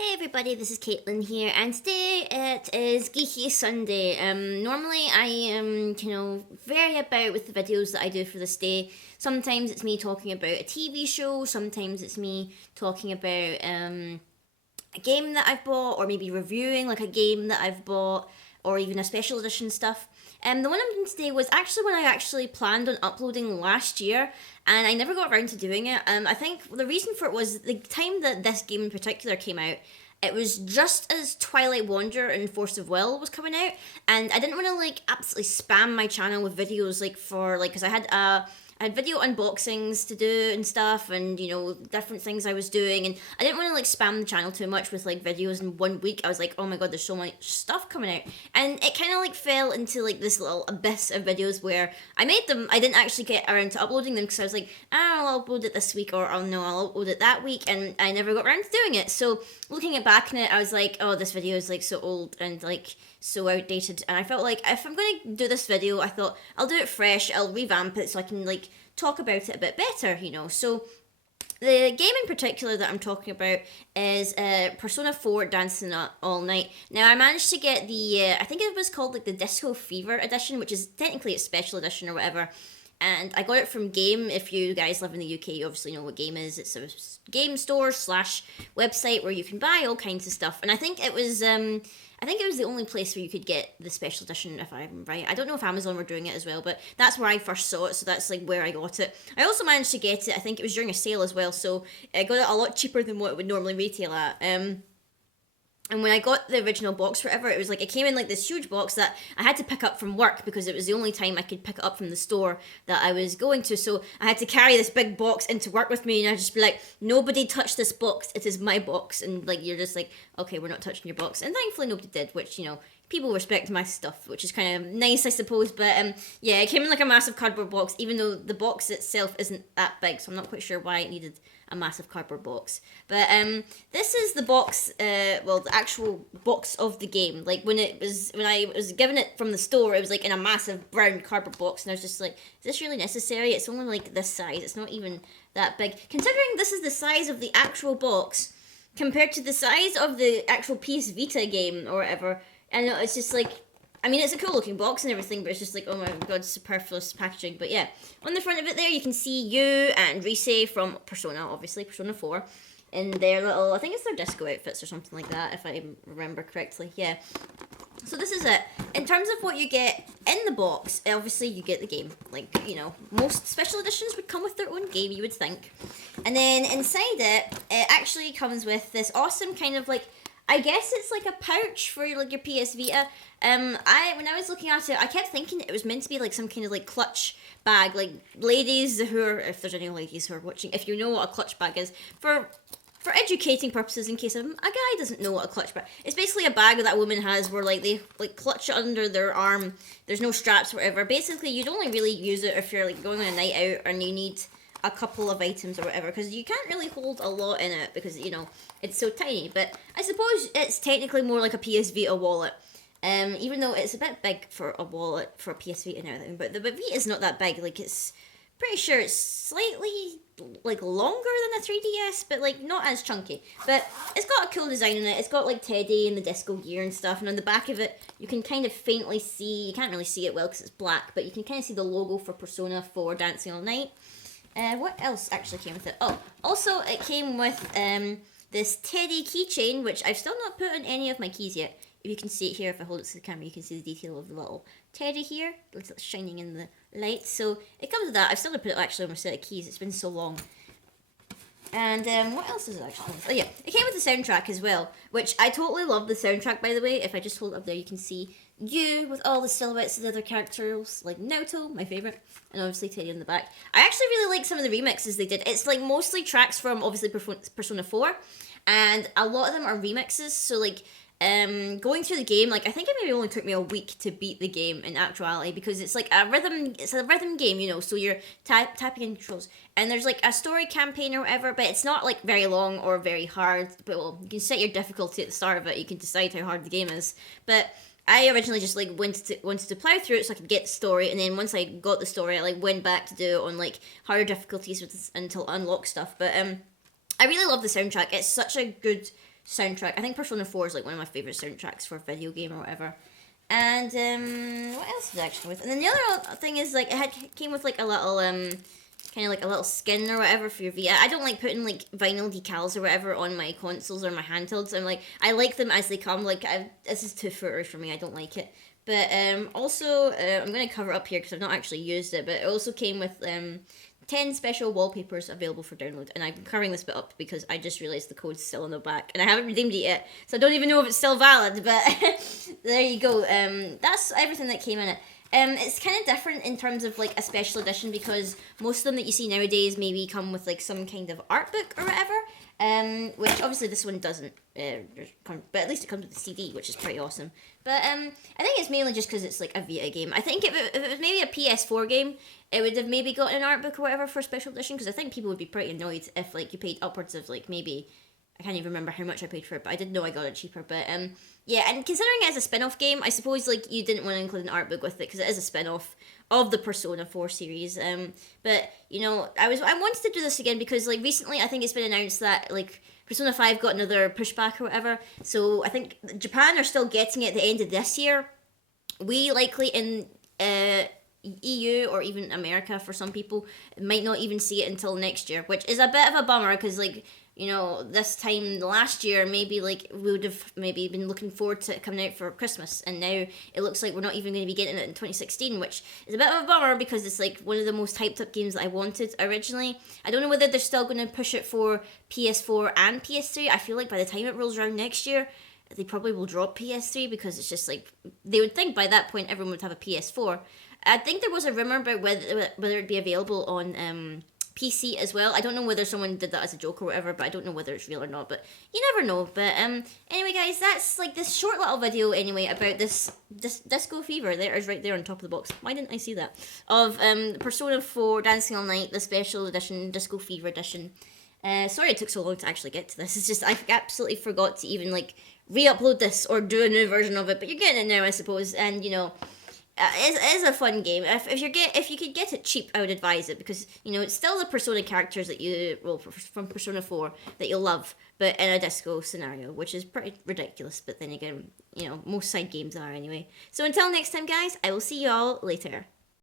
Hey everybody, this is Caitlin here, and today it is Geeky Sunday. Normally I am, very about with the videos that I do for this day. Sometimes it's me talking about a TV show, sometimes it's me talking about a game that I've bought, or maybe reviewing like a game that I've bought, or even a special edition stuff. The one I'm doing today was actually one I actually planned on uploading last year, and I never got around to doing it. I think the reason for it was the time that this game in particular came out. It was just as Twilight Wanderer and Force of Will was coming out, and I didn't want to absolutely spam my channel with videos because I had video unboxings to do and stuff, and different things I was doing, and I didn't want to spam the channel too much with videos in 1 week. I was like, oh my god, there's so much stuff coming out, and it kind of fell into this little abyss of videos where I made them. I didn't actually get around to uploading them because I was like, I'll upload it this week, or oh no, I'll upload it that week, and I never got around to doing it. So looking back on it, I was like, oh, this video is so old and so outdated, and I felt like if I'm going to do this video, I thought I'll do it fresh, I'll revamp it so I can talk about it a bit better, So the game in particular that I'm talking about is Persona 4 Dancing All Night. Now I managed to get the, I think it was called the Disco Fever edition, which is technically a special edition or whatever. And I got it from Game. If you guys live in the UK, you obviously know what Game is. It's a game store / website where you can buy all kinds of stuff. And I think it was the only place where you could get the special edition, if I'm right. I don't know if Amazon were doing it as well, but that's where I first saw it, so that's where I got it. I also managed to get it, I think it was during a sale as well, so I got it a lot cheaper than what it would normally retail at. And when I got the original box, whatever, it was it came in this huge box that I had to pick up from work because it was the only time I could pick it up from the store that I was going to. So I had to carry this big box into work with me, and I'd just be like, nobody touch this box, it is my box. And you're just okay, we're not touching your box. And thankfully nobody did, which, people respect my stuff, which is kind of nice, I suppose. But yeah, it came in a massive cardboard box, even though the box itself isn't that big, so I'm not quite sure why it needed a massive cardboard box. But this is the box, the actual box of the game. When I was given it from the store, it was in a massive brown cardboard box, and I was just like, is this really necessary? It's only this size. It's not even that big. Considering this is the size of the actual box compared to the size of the actual PS Vita game or whatever, and it's just it's a cool looking box and everything, but it's just oh my god, superfluous packaging. But yeah, on the front of it there, you can see you and Rise from Persona, obviously, Persona 4, in their little, I think it's their disco outfits or something like that, if I remember correctly, yeah. So this is it. In terms of what you get in the box, obviously you get the game. Most special editions would come with their own game, you would think. And then inside it, it actually comes with this awesome kind of I guess it's a pouch for your PS Vita. When I was looking at it, I kept thinking it was meant to be some kind of clutch bag. Ladies who are, if there's any ladies who are watching, if you know what a clutch bag is, for educating purposes, in case a guy doesn't know what a clutch bag, it's basically a bag that a woman has where they clutch it under their arm. There's no straps or whatever. Basically, you'd only really use it if you're going on a night out and you need a couple of items or whatever, because you can't really hold a lot in it because it's so tiny. But I suppose it's technically more like a PS Vita wallet, even though it's a bit big for a wallet for a PS Vita and everything. But the Vita is not that big. It's pretty sure it's slightly longer than a 3DS, but not as chunky. But it's got a cool design in it. It's got Teddy and the disco gear and stuff, and on the back of it you can kind of faintly see, you can't really see it well because it's black, but you can kind of see the logo for Persona 4 Dancing All Night. What else actually came with it? Oh, also it came with this Teddy keychain, which I've still not put on any of my keys yet. If you can see it here, if I hold it to the camera, you can see the detail of the little Teddy here. It's shining in the light. So it comes with that. I've still not put it actually on my set of keys. It's been so long. And what else does it actually come with? Oh yeah, it came with the soundtrack as well, which I totally love the soundtrack, by the way. If I just hold it up there, you can see you with all the silhouettes of the other characters, like Naoto, my favourite, and obviously Teddy in the back. I actually really like some of the remixes they did. It's mostly tracks from obviously Persona 4, and a lot of them are remixes, so going through the game, I think it maybe only took me a week to beat the game in actuality, because it's a rhythm game, so you're tapping in controls, and there's a story campaign or whatever, but it's not very long or very hard. But well, you can set your difficulty at the start of it, you can decide how hard the game is. But I originally just wanted to plow through it so I could get the story, and then once I got the story, I went back to do it on harder difficulties until unlock stuff. But I really love the soundtrack. It's such a good soundtrack. I think Persona 4 is like one of my favorite soundtracks for a video game or whatever. And what else was actually with? And then the other thing is like came with like a little kind of like a little skin or whatever for your V. I don't like putting like vinyl decals or whatever on my consoles or my handhelds. I like them as they come. Like this is 2-footer for me. I don't like it. But also I'm gonna cover it up here because I've not actually used it. But it also came with 10 special wallpapers available for download, and I'm covering this bit up because I just realised the code's still on the back, and I haven't redeemed it yet, so I don't even know if it's still valid, but there you go. That's everything that came in it. It's kind of different in terms of like a special edition because most of them that you see nowadays maybe come with like some kind of art book or whatever, which obviously this one doesn't, but at least it comes with a CD, which is pretty awesome. But I think it's mainly just because it's like a Vita game. I think if it was maybe a PS4 game, it would have maybe gotten an art book or whatever for special edition, because I think people would be pretty annoyed if like you paid upwards of like maybe, I can't even remember how much I paid for it, but I did know I got it cheaper. But yeah, and considering it as a spin-off game, I suppose like you didn't want to include an art book with it because it is a spin-off of the Persona 4 series. But you know, I wanted to do this again because like recently I think it's been announced that like Persona 5 got another pushback or whatever. So I think Japan are still getting it at the end of this year. We likely in EU or even America for some people might not even see it until next year, which is a bit of a bummer because like, you know, this time last year maybe like we would have maybe been looking forward to it coming out for Christmas, and now it looks like we're not even going to be getting it in 2016, which is a bit of a bummer because it's like one of the most hyped up games that I wanted originally. I don't know whether they're still going to push it for PS4 and PS3. I feel like by the time it rolls around next year they probably will drop PS3 because it's just like they would think by that point everyone would have a PS4. I think there was a rumor about whether it'd be available on PC as well. I don't know whether someone did that as a joke or whatever, but I don't know whether it's real or not. But you never know. But anyway, guys, that's like this short little video anyway about this Disco Fever. There it is right there on top of the box. Why didn't I see that? Of Persona 4 Dancing All Night, the special edition, Disco Fever edition. Sorry it took so long to actually get to this. It's just I absolutely forgot to even like re-upload this or do a new version of it. But you're getting it now, I suppose. And you know, it is a fun game. If you could get it cheap, I would advise it because you know it's still the Persona characters that you roll from Persona 4 that you'll love, but in a disco scenario, which is pretty ridiculous. But then again, you know most side games are anyway. So until next time, guys, I will see you all later.